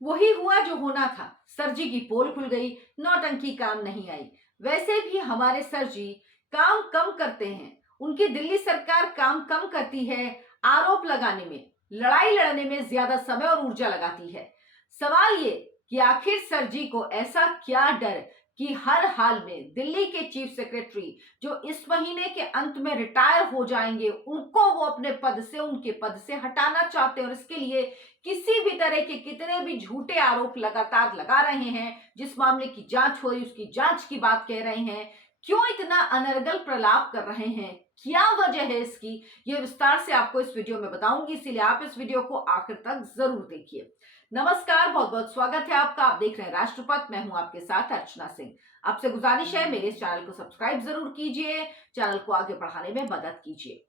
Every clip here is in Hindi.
वही हुआ जो होना था। सर जी की पोल खुल गई, नौटंकी काम नहीं आई। वैसे भी हमारे सर जी काम कम करते हैं। उनकी दिल्ली सरकार काम कम करती है, आरोप लगाने में, लड़ाई लड़ने में ज्यादा समय और ऊर्जा लगाती है। सवाल ये कि आखिर सर जी को ऐसा क्या डर कि हर हाल में दिल्ली के चीफ सेक्रेटरी जो इस महीने के अंत में रिटायर हो जाएंगे, उनको वो अपने पद से, उनके पद से हटाना चाहते हैं और इसके लिए किसी भी तरह के कितने भी झूठे आरोप लगातार लगा रहे हैं। जिस मामले की जांच हो रही उसकी जांच की बात कह रहे हैं। क्यों इतना अनर्गल प्रलाप कर रहे हैं, क्या वजह है इसकी, ये विस्तार से आपको इस वीडियो में बताऊंगी, इसीलिए आप इस वीडियो को आखिर तक जरूर देखिए। नमस्कार, बहुत बहुत स्वागत है आपका। आप देख रहे हैं राष्ट्रपत, मैं हूं आपके साथ अर्चना सिंह। आपसे गुजारिश है मेरे इस चैनल को सब्सक्राइब जरूर कीजिए, चैनल को आगे बढ़ाने में मदद कीजिए।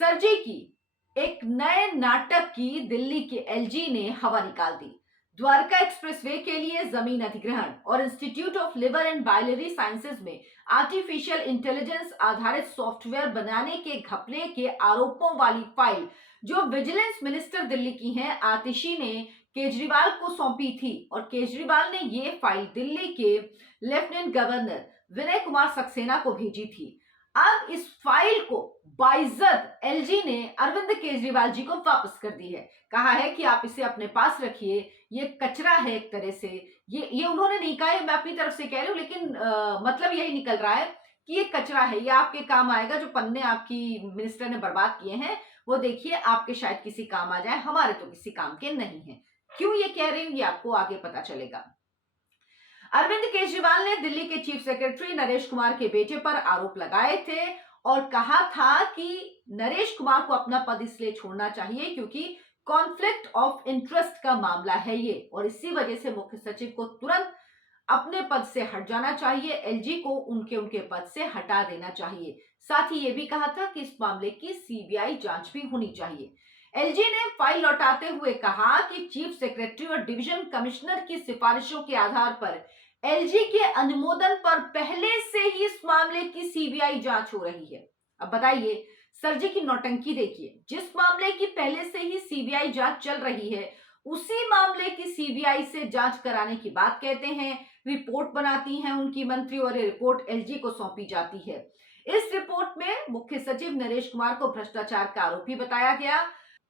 सर जी की एक नए नाटक की दिल्ली के एलजी ने हवा निकाल दी। द्वारका एक्सप्रेसवे के लिए जमीन अधिग्रहण और institute of liver and biliary sciences में आर्टिफिशियल इंटेलिजेंस आधारित सॉफ्टवेयर बनाने के घपले के आरोपों वाली फाइल जो विजिलेंस मिनिस्टर दिल्ली की हैं आतिशी ने केजरीवाल को सौंपी थी, और केजरीवाल ने ये फाइल दिल्ली के लेफ्टिनेंट गवर्नर विनय कुमार सक्सेना को भेजी थी। अब इस फाइल को बाइज्जत एलजी ने अरविंद केजरीवाल जी को वापस कर दी है। कहा है कि आप इसे अपने पास रखिए, ये कचरा है एक तरह से। ये उन्होंने नहीं कहा, मैं अपनी तरफ से कह रही हूँ, लेकिन मतलब यही निकल रहा है कि ये कचरा है, ये आपके काम आएगा। जो पन्ने आपकी मिनिस्टर ने बर्बाद किए हैं वो देखिए आपके शायद किसी काम आ जाए, हमारे तो किसी काम के नहीं है। क्यों ये कह रही हूँ ये आपको आगे पता चलेगा। अरविंद केजरीवाल ने दिल्ली के चीफ सेक्रेटरी नरेश कुमार के बेटे पर आरोप लगाए थे और कहा था कि नरेश कुमार को अपना पद इसलिए छोड़ना चाहिए क्योंकि कॉन्फ्लिक्ट ऑफ इंटरेस्ट का मामला है ये, और इसी वजह से मुख्य सचिव को तुरंत अपने पद से हट जाना चाहिए, एलजी को उनके पद से हटा देना चाहिए। साथ ही ये भी कहा था कि इस मामले की सीबीआई जांच भी होनी चाहिए। एलजी ने फाइल लौटाते हुए कहा कि चीफ सेक्रेटरी और डिवीजन कमिश्नर की सिफारिशों के आधार पर एलजी के अनुमोदन पर पहले से ही इस मामले की सीबीआई जांच हो रही है। अब बताइए, सर जी की नौटंकी देखिए। जिस मामले की पहले से ही सीबीआई जांच चल रही है उसी मामले की सीबीआई से जांच कराने की बात कहते हैं, रिपोर्ट बनाती हैं उनकी मंत्री और ये रिपोर्ट एलजी को सौंपी जाती है। इस रिपोर्ट में मुख्य सचिव नरेश कुमार को भ्रष्टाचार का आरोपी बताया गया,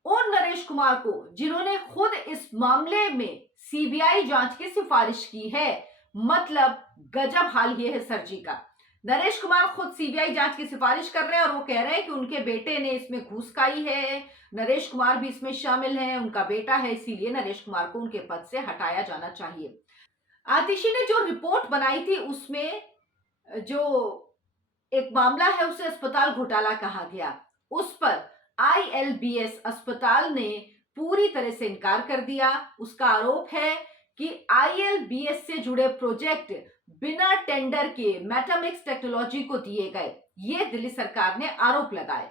और नरेश कुमार को जिन्होंने खुद इस मामले में सीबीआई जांच की सिफारिश की है। मतलब गजब हाल ये है सर जी का। नरेश कुमार खुद सीबीआई जांच की सिफारिश कर रहे हैं और वो कह रहे हैं कि उनके बेटे ने इसमें घूस खाई है, नरेश कुमार भी इसमें शामिल है, उनका बेटा है, इसीलिए नरेश कुमार को उनके पद से हटाया जाना चाहिए। आतिशी ने जो रिपोर्ट बनाई थी उसमें जो एक मामला है उसे अस्पताल घोटाला कहा गया। उस पर आईएलबीएस अस्पताल ने पूरी तरह से इनकार कर दिया। उसका आरोप है कि आईएलबीएस से जुड़े प्रोजेक्ट बिना टेंडर के मेटामिक्स टेक्नोलॉजी को दिए गए, ये दिल्ली सरकार ने आरोप लगाए।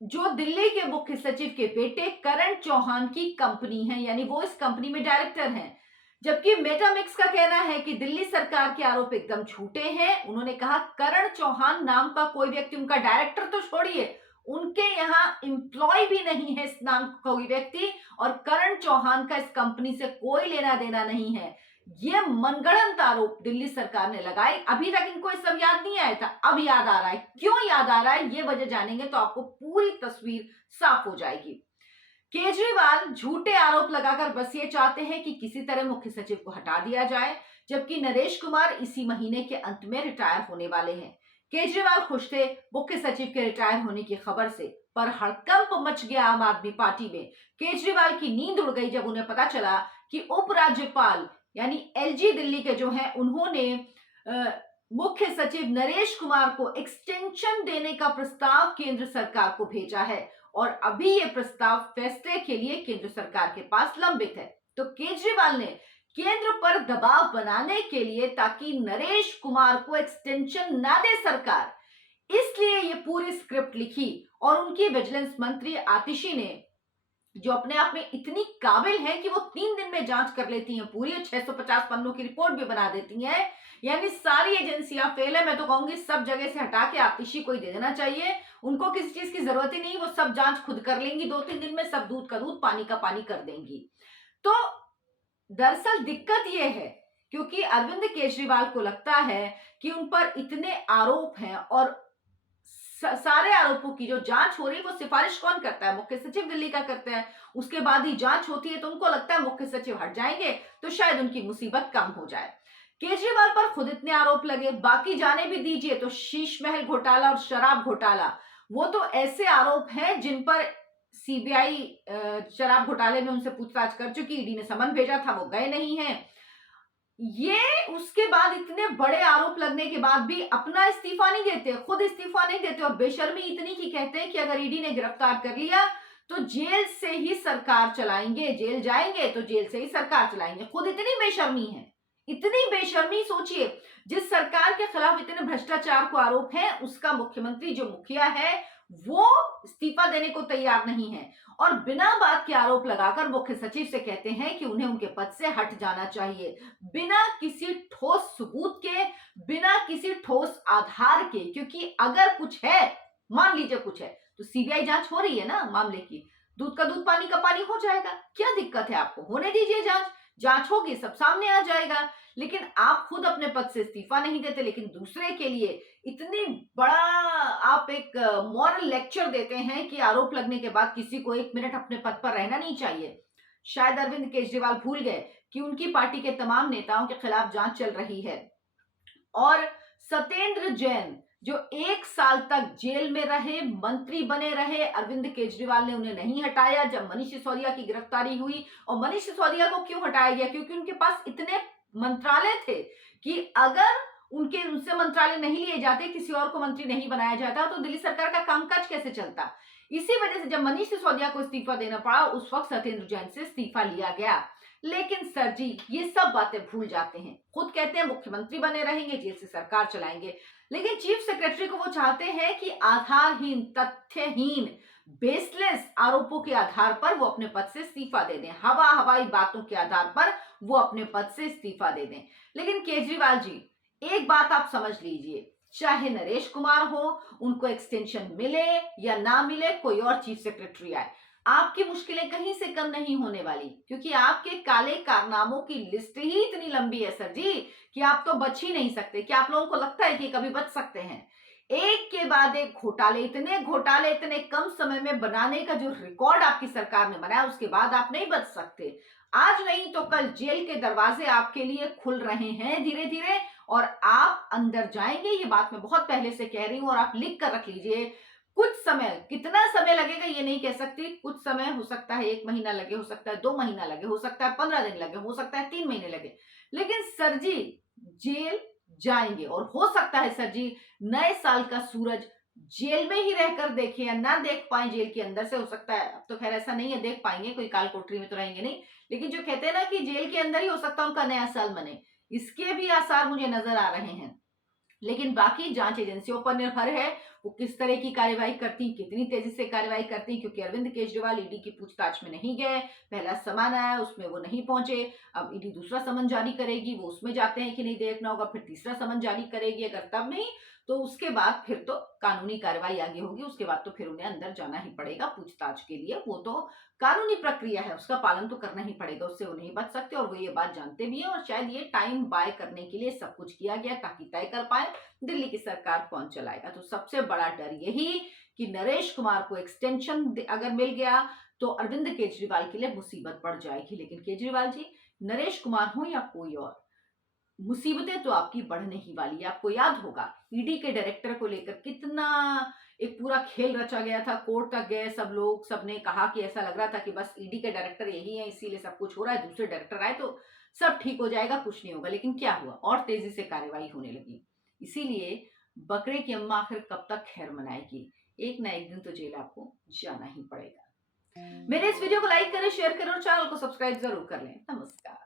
जो दिल्ली के मुख्य सचिव के बेटे करण चौहान की कंपनी है, यानी वो इस कंपनी में डायरेक्टर हैं। जबकि मेटामिक्स का कहना है कि दिल्ली सरकार के आरोप एकदम झूठे हैं। उन्होंने कहा करण चौहान नाम का कोई व्यक्ति, उनका डायरेक्टर तो छोड़िए, उनके यहाँ एम्प्लॉय भी नहीं है इस नाम का कोई व्यक्ति, और करण चौहान का इस कंपनी से कोई लेना देना नहीं है। ये मनगढ़ंत आरोप दिल्ली सरकार ने लगाए। अभी तक इनको ये सब याद नहीं आया था, अब याद आ रहा है। क्यों याद आ रहा है ये वजह जानेंगे तो आपको पूरी तस्वीर साफ हो जाएगी। केजरीवाल झूठे आरोप लगाकर बस ये चाहते हैं कि किसी तरह मुख्य सचिव को हटा दिया जाए, जबकि नरेश कुमार इसी महीने के अंत में रिटायर होने वाले हैं। केजरीवाल खुश थे मुख्य सचिव के रिटायर होने की खबर से, पर हड़कंप मच गया आम आदमी पार्टी में। केजरीवाल की नींद उड़ गई जब उन्हें पता चला कि उपराज्यपाल यानी एलजी दिल्ली के जो हैं उन्होंने मुख्य सचिव नरेश कुमार को एक्सटेंशन देने का प्रस्ताव केंद्र सरकार को भेजा है, और अभी ये प्रस्ताव फैसले के लिए केंद्र सरकार के पास लंबित है। तो केजरीवाल ने केंद्र पर दबाव बनाने के लिए, ताकि नरेश कुमार को एक्सटेंशन ना दे सरकार, इसलिए ये पूरी स्क्रिप्ट लिखी। और उनकी विजिलेंस मंत्री आतिशी ने, जो अपने आप में इतनी काबिल है कि वो 3 दिन में जांच कर लेती हैं पूरी, 650 पन्नों की रिपोर्ट भी बना देती हैं, यानी सारी एजेंसियां फेल है। मैं तो कहूंगी सब जगह से हटा के आतिशी को ही दे देना चाहिए। उनको किसी चीज की जरूरत ही नहीं, वो सब जांच खुद कर लेंगी, 2-3 दिन में सब दूध का दूध पानी का पानी कर देंगी। तो दरअसल दिक्कत ये है क्योंकि अरविंद केजरीवाल को लगता है कि उन पर इतने आरोप हैं और सारे आरोपों की जो जांच हो रही है वो सिफारिश कौन करता है? मुख्य सचिव दिल्ली का करते हैं। उसके बाद ही जांच होती है तो उनको लगता है मुख्य सचिव हट जाएंगे तो शायद उनकी मुसीबत कम हो जाए। केजरीवाल पर खुद इतने आरोप लगे, बाकी जाने भी दीजिए तो शीश महल घोटाला और शराब घोटाला, वो तो ऐसे आरोप हैं जिन पर सीबीआई शराब घोटाले में उनसे पूछताछ कर चुकी, ईडी ने समन भेजा था, वो गए नहीं है। ये उसके बाद इतने बड़े आरोप लगने के बाद भी अपना इस्तीफा नहीं देते, खुद इस्तीफा नहीं देते और बेशर्मी इतनी की कहते हैं कि अगर ईडी ने गिरफ्तार कर लिया तो जेल से ही सरकार चलाएंगे, जेल जाएंगे तो जेल से ही सरकार चलाएंगे। खुद इतनी बेशर्मी है, इतनी बेशर्मी। सोचिए, जिस सरकार के खिलाफ इतने भ्रष्टाचार को आरोप है उसका मुख्यमंत्री जो मुखिया है वो इस्तीफा देने को तैयार नहीं है और बिना बात के आरोप लगाकर मुख्य सचिव से कहते हैं कि उन्हें उनके पद से हट जाना चाहिए, बिना किसी ठोस सबूत के, बिना किसी ठोस आधार के। क्योंकि अगर कुछ है, मान लीजिए कुछ है, तो सीबीआई जांच हो रही है ना मामले की, दूध का दूध पानी का पानी हो जाएगा। क्या दिक्कत है आपको? होने दीजिए जांच, जांच होगी, सब सामने आ जाएगा। लेकिन आप खुद अपने पद से इस्तीफा नहीं देते, लेकिन दूसरे के लिए इतनी बड़ा आप एक मॉरल लेक्चर देते हैं कि आरोप लगने के बाद किसी को 1 मिनट अपने पद पर रहना नहीं चाहिए। शायद अरविंद केजरीवाल भूल गए कि उनकी पार्टी के तमाम नेताओं के खिलाफ जांच चल रही है और सत्येंद्र जैन जो 1 साल तक जेल में रहे, मंत्री बने रहे, अरविंद केजरीवाल ने उन्हें नहीं हटाया। जब मनीष सिसोदिया की गिरफ्तारी हुई, और मनीष सिसोदिया को क्यों हटाया गया? क्योंकि उनके पास इतने मंत्रालय थे कि अगर उनसे मंत्रालय नहीं लिए जाते, किसी और को मंत्री नहीं बनाया जाता, तो दिल्ली सरकार का कामकाज कैसे चलता? इसी वजह से जब मनीष सिसोदिया को इस्तीफा देना पड़ा, उस वक्त सत्येंद्र जैन से इस्तीफा लिया गया। लेकिन सर जी ये सब बातें भूल जाते हैं, खुद कहते हैं मुख्यमंत्री बने रहेंगे, जेल से सरकार चलाएंगे, लेकिन चीफ सेक्रेटरी को वो चाहते हैं कि आधारहीन, तथ्यहीन, बेसलेस आरोपों के आधार पर वो अपने पद से इस्तीफा दे दें, हवाई बातों के आधार पर वो अपने पद से इस्तीफा दे दें। लेकिन केजरीवाल जी, एक बात आप समझ लीजिए, चाहे नरेश कुमार हो, उनको एक्सटेंशन मिले या ना मिले, कोई और चीफ सेक्रेटरी आए, आपकी मुश्किलें कहीं से कम नहीं होने वाली, क्योंकि आपके काले कारनामों की लिस्ट ही इतनी लंबी है सर जी कि आप तो बच ही नहीं सकते। क्या आप लोगों को लगता है कि कभी बच सकते हैं? एक के बाद एक घोटाले, इतने कम समय में बनाने का जो रिकॉर्ड आपकी सरकार ने बनाया, उसके बाद आप नहीं बच सकते। आज नहीं तो कल जेल के दरवाजे आपके लिए खुल रहे हैं धीरे धीरे और आप अंदर जाएंगे। ये बात मैं बहुत पहले से कह रही हूं और आप लिख कर रख लीजिए। कुछ समय, कितना समय लगेगा ये नहीं कह सकती, कुछ समय हो सकता है 1 महीना लगे, हो सकता है 2 महीना लगे, हो सकता है 15 दिन लगे, हो सकता है 3 महीने लगे, लेकिन सर जी जेल जाएंगे। और हो सकता है सर जी नए साल का सूरज जेल में ही रहकर देखें या ना देख पाए, जेल के अंदर से हो सकता है। अब तो खैर ऐसा नहीं है, देख पाएंगे, कोई काल कोठरी में तो रहेंगे नहीं, लेकिन जो कहते हैं ना कि जेल के अंदर ही हो सकता है उनका नया साल बने, इसके भी आसार मुझे नजर आ रहे हैं। लेकिन बाकी जांच एजेंसियों पर निर्भर है, वो किस तरह की कार्यवाही करती, कितनी तेजी से कार्यवाही करती, क्योंकि अरविंद केजरीवाल ईडी की पूछताछ में नहीं गए, पहला समन आया उसमें वो नहीं पहुंचे, अब ईडी दूसरा समन जारी करेगी, वो उसमें जाते हैं कि नहीं देखना होगा, फिर तीसरा समन जारी करेगी, अगर तब नहीं तो उसके बाद फिर तो कानूनी कार्रवाई आगे होगी, उसके बाद तो फिर उन्हें अंदर जाना ही पड़ेगा पूछताछ के लिए। वो तो कानूनी प्रक्रिया है, उसका पालन तो करना ही पड़ेगा, उससे वो नहीं बच सकते और वो ये बात जानते भी हैं। और शायद ये टाइम बाय करने के लिए सब कुछ किया गया ताकि तय कर पाए दिल्ली की सरकार कौन चलाएगा। तो सबसे बड़ा डर यही कि नरेश कुमार को एक्सटेंशन अगर मिल गया तो अरविंद केजरीवाल के लिए मुसीबत पड़ जाएगी। लेकिन केजरीवाल जी, नरेश कुमार हो या कोई और, मुसीबतें तो आपकी बढ़ने ही वाली है। आपको याद होगा ईडी के डायरेक्टर को लेकर कितना एक पूरा खेल रचा गया था, कोर्ट तक गए सब लोग, सबने कहा कि ऐसा लग रहा था कि बस ईडी के डायरेक्टर यही है इसीलिए सब कुछ हो रहा है, दूसरे डायरेक्टर आए तो सब ठीक हो जाएगा, कुछ नहीं होगा। लेकिन क्या हुआ, और तेजी से कार्यवाही होने लगी। इसीलिए बकरे की अम्मा आखिर कब तक खैर मनाएगी, एक ना एक दिन तो जेल आपको जाना ही पड़ेगा। मेरे इस वीडियो को लाइक करें, शेयर करें और चैनल को सब्सक्राइब जरूर कर लें। नमस्कार।